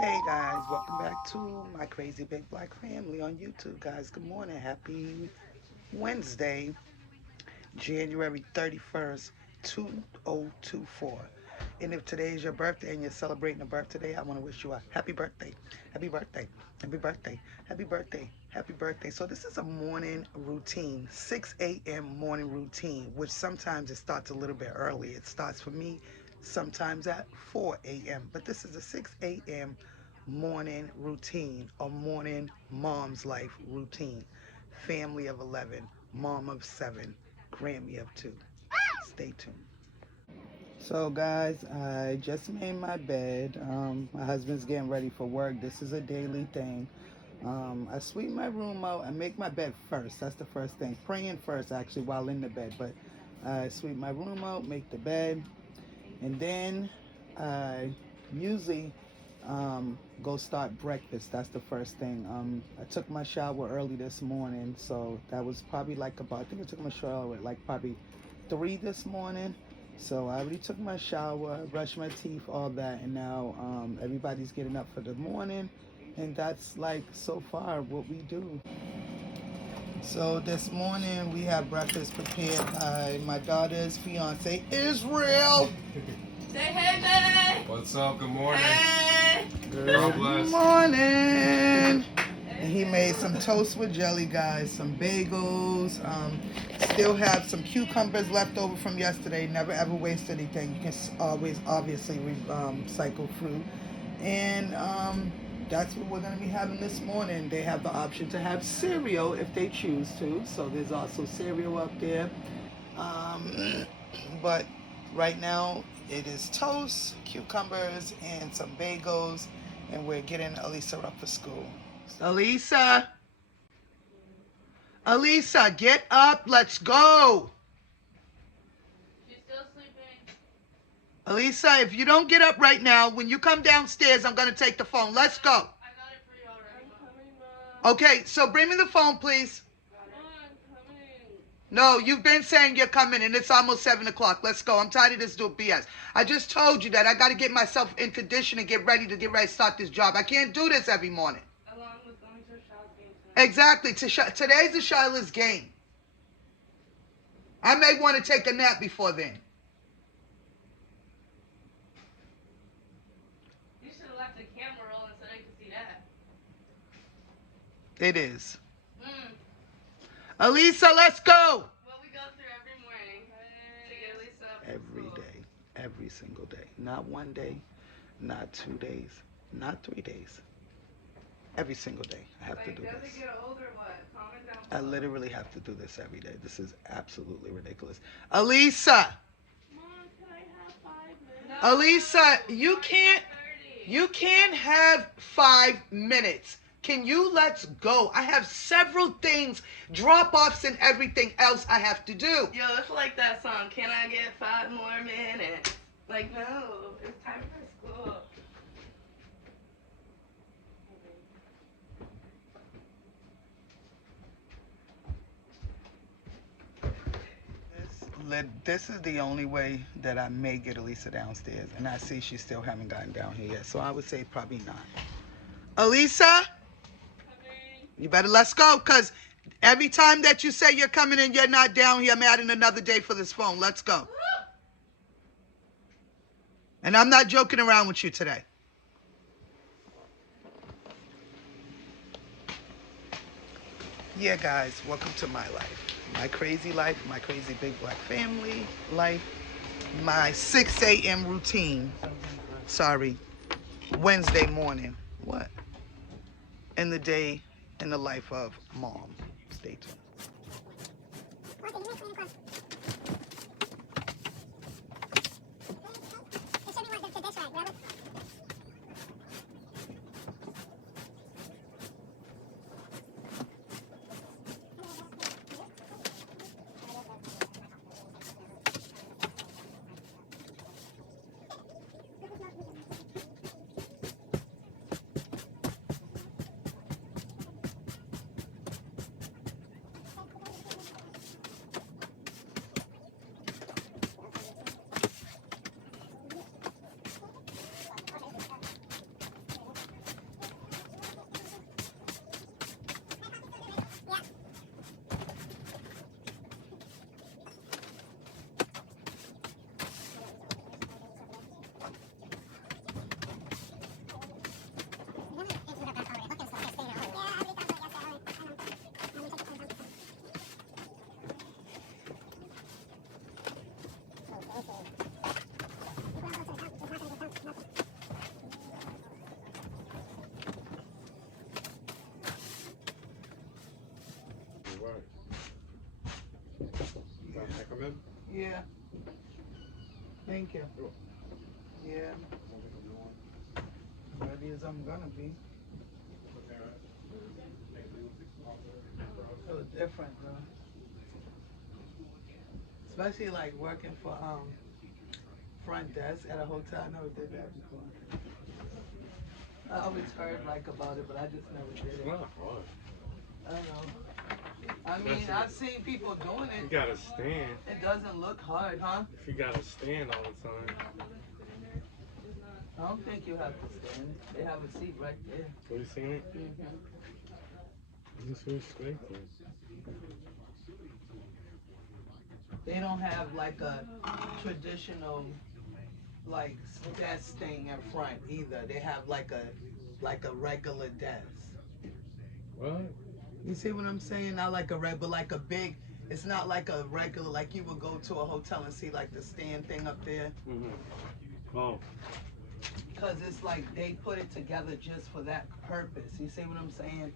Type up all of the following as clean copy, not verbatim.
Hey guys, welcome back to my crazy big black family on YouTube. Guys, good morning. Happy Wednesday, January 31st, 2024. And if today is your birthday and you're celebrating a birthday, I want to wish you a happy birthday. Happy birthday. Happy birthday. Happy birthday. Happy birthday. So this is a morning routine, 6 a.m. morning routine, which sometimes it starts a little bit early. It starts for me sometimes at 4 a.m. But this is a 6 a.m. morning routine, a morning mom's life routine. Family of 11, mom of 7, Grammy of 2. Stay tuned. So, guys, I just made my bed. My husband's getting ready for work. This is a daily thing. I sweep my room out. I make my bed first. That's the first thing. Praying first, actually, while in the bed. But I sweep my room out, make the bed, and then I usually go start breakfast. That's the first thing. I took my shower early this morning, so that was probably like about, I think I took my shower at like probably 3 this morning. So I already took my shower, brushed my teeth, all that, and now everybody's getting up for the morning, and that's like so far what we do. So this morning we have breakfast prepared by my daughter's fiance, Israel. Say hey, babe. What's up? Good morning. Hey. Good morning. And he made some toast with jelly, guys, some bagels. Still have some cucumbers left over from yesterday. Never ever waste anything. You can always obviously cycle fruit. And that's what we're going to be having this morning. They have the option to have cereal if they choose to. So there's also cereal up there. But right now it is toast, cucumbers, and some bagels. And we're getting Elisa up for school. Elisa! Elisa, get up. Let's go. She's still sleeping. Elisa, if you don't get up right now, when you come downstairs, I'm going to take the phone. Let's go. I got it for you already. I'm coming, Mom. Okay, so bring me the phone, please. I'm coming. No, you've been saying you're coming, and it's almost 7 o'clock. Let's go. I'm tired of this doing BS. I just told you that I got to get myself in condition and get ready to start this job. I can't do this every morning. Along with going to a Shaw's game tonight. Exactly. Today's the Shiloh's game. I may want to take a nap before then. You should have left the camera rolling so they could see that. It is. Elisa, let's go. What we go through every morning to get Lisa up for Every school. day. Every single day. Not one day, not 2 days, not 3 days. Every single day. I have to do Does this. it get old or what? Comment down I below. literally have to do this every day. This is absolutely ridiculous. Elisa! Mom, can I have 5 minutes? Elisa, you can't 5:30. You can't have 5 minutes. Can you let's go? I have several things, drop-offs and everything else I have to do. Yo, it's like that song. Can I get 5 more minutes? Like, no, it's time for school. This is the only way that I may get Elisa downstairs. And I see she still haven't gotten down here yet. So I would say probably not. Elisa, you better let's go. Because every time that you say you're coming and you're not down here, I'm adding another day for this phone. Let's go. And I'm not joking around with you today. Yeah, guys, welcome to my life. My crazy life, my crazy big black family life, my 6 a.m. routine. Sorry, Wednesday morning. What? In the day, in the life of mom. Stay tuned. Remember? Yeah. Thank you. Yeah. Ready as I'm gonna be. So different though. Especially like working for front desk at a hotel. I never did that before. I always heard like about it, but I just never did It's it. not hard. I don't know. I mean, I've seen people doing You it. gotta stand. It doesn't look hard, huh? If you gotta stand all the time. I don't think you have to stand. They have a seat right there. So you seen it? Just go straight there. They don't have like a traditional like desk thing in front either. They have like a regular desk. What? You see what I'm saying? Not like a red, but like a big. It's not like a regular, like you would go to a hotel and see like the stand thing up there. Oh. Cause it's like they put it together just for that purpose. You see what I'm saying?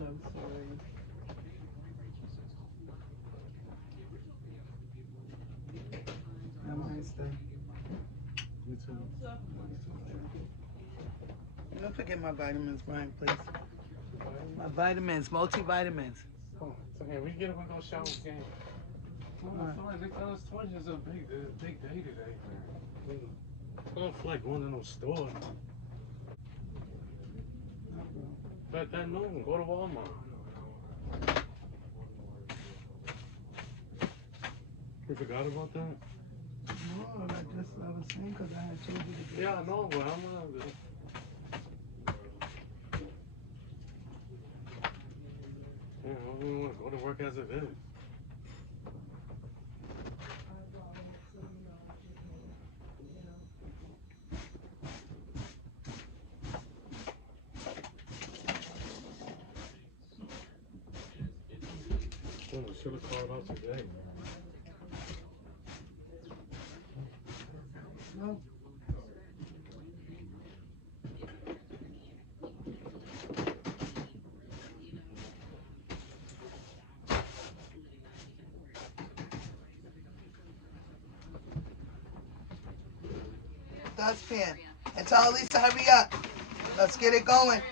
I'm sorry. Have a nice day. You too. Don't forget my vitamins, Brian, please. My vitamins, multivitamins. Oh, it's okay. We get up and go shower again. I feel like McDonald's 20 is a big day today. I don't feel like going to no store. At that noon, go to Walmart. You forgot about that? No, I was saying because I had told you to get. Yeah, I know, but I'm not. Yeah, I don't even want to go to work as it is. I should have called out today. No. Dustpan. And tell Lisa, hurry up. Let's get it going.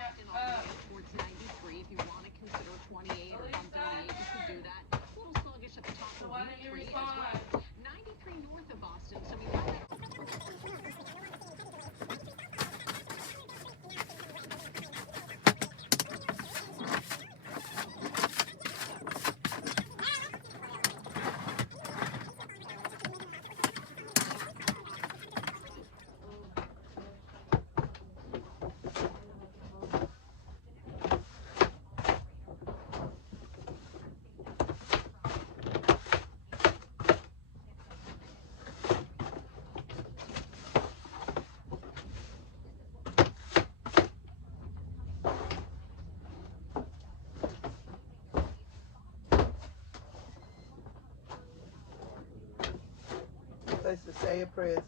Place to say your prayers.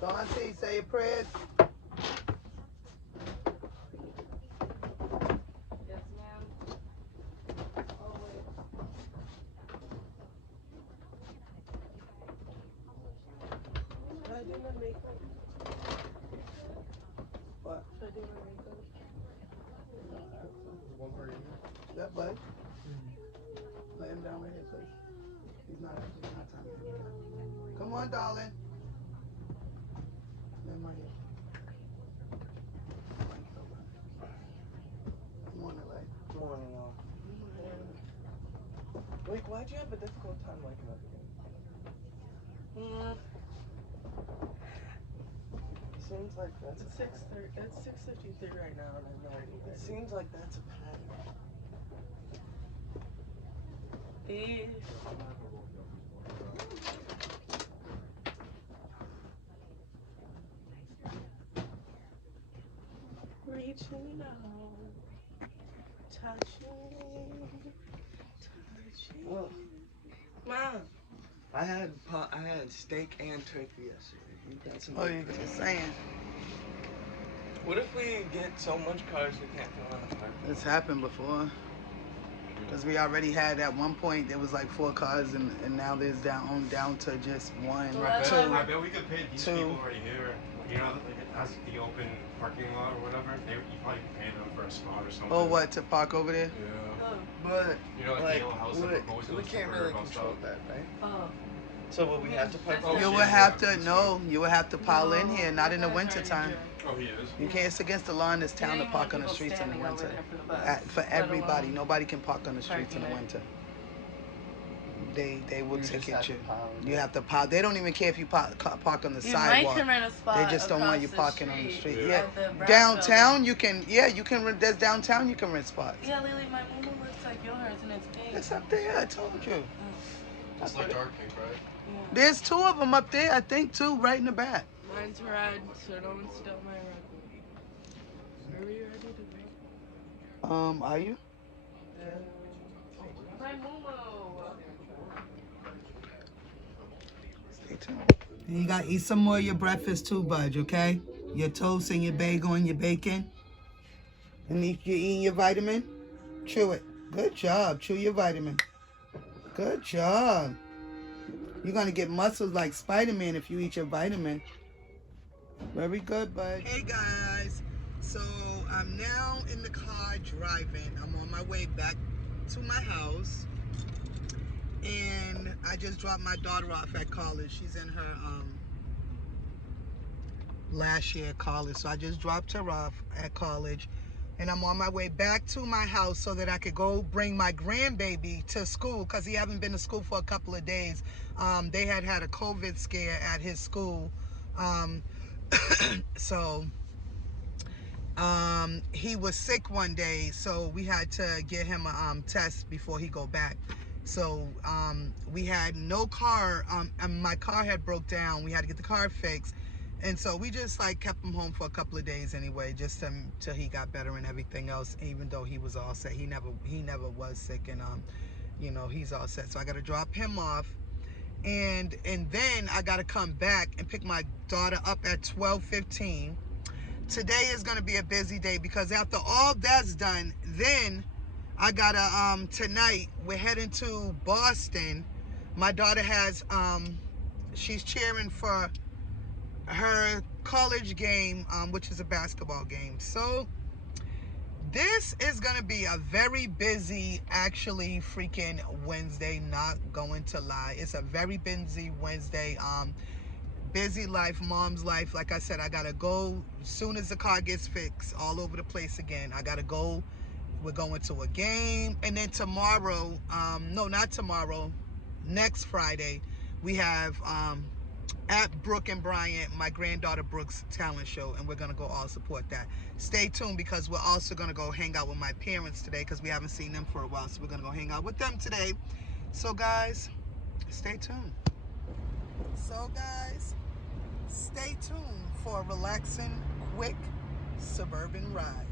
John T, say your prayers. Yes, ma'am. Should I do my makeup? What? Should I do my makeup? That bud? Lay him down right here, please. He's not time yet. Come on, darling. Lay him right here. Good morning, Lay. Good morning, y'all. Wait, why'd you have a difficult time waking up again? Seems like that's It's 6:30. It's 6:53 right now, and I'm already It seems like that's a pattern. Reaching out, touching. Oh, Mom. I had steak and turkey yesterday. You got some. Oh, you just saying. What if we get so much cars we can't fill in a park? It's happened before. Because we already had at one point there was like 4 cars and now there's down to just 1, Well, I that's bet, why I bet we could pay these 2. people right here. You know, like it has the open parking lot or whatever. You probably pay them for a spot or something. Oh, what, to park over there? Yeah. But You know, like the yellow house that always we goes can't for really bus control stop. that, right? Oh. So will we have to park? Oh, You shit, would have to, no, you would have to pile in here, not in the winter time. Oh, he is? You can't, it's against the law in this town to park on the streets in the winter. For everybody, nobody can park on the streets in the winter. They will You just ticket have you. to pile in. You have to park. They don't even care if you park on the You sidewalk. might can rent a spot. They just don't want you across parking on the street. Yeah. Yeah, at the Brown downtown Building. you can. Yeah, you can rent. There's downtown you can rent spots. Yeah, Lily, my mama looks like yours and it's pink. It's up there. I told you. It's like dark pink, right? Yeah. There's 2 of them up there. I think 2 right in the back. Mine's red, so don't steal my red. Are we ready to go? Are you? My Momo. Stay tuned. And you gotta eat some more of your breakfast too, Budge, okay? Your toast and your bagel and your bacon. And you eating your vitamin? Chew it. Good job. Chew your vitamin. Good job. You're gonna get muscles like Spider-Man if you eat your vitamin. Very good, Bud. Hey guys. So I'm now in the car driving. I'm on my way back to my house. And I just dropped my daughter off at college. She's in her last year at college. So I just dropped her off at college. And I'm on my way back to my house so that I could go bring my grandbaby to school because he haven't been to school for a couple of days. They had a COVID scare at his school. So he was sick one day, so we had to get him a test before he go back. So we had no car, and my car had broke down. We had to get the car fixed. And so we just like kept him home for a couple of days anyway, just till he got better and everything else. Even though he was all set, he never was sick, and you know, he's all set. So I got to drop him off, and then I got to come back and pick my daughter up at 12:15. Today is gonna be a busy day because after all that's done, then I gotta tonight we're heading to Boston. My daughter has she's cheering for her college game, which is a basketball game. So this is gonna be a very busy, actually freaking Wednesday, not going to lie. It's a very busy Wednesday. Busy life, mom's life. Like I said, I gotta go as soon as the car gets fixed, all over the place again. I gotta go. We're going to a game, and then tomorrow, no, not tomorrow, next Friday, we have at Brooke and Bryant, my granddaughter Brooke's talent show, and we're gonna go all support that. Stay tuned because we're also gonna go hang out with my parents today because we haven't seen them for a while, so we're gonna go hang out with them today. So guys, stay tuned. So guys, stay tuned for a relaxing, quick suburban ride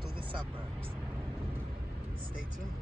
through the suburbs. Stay tuned.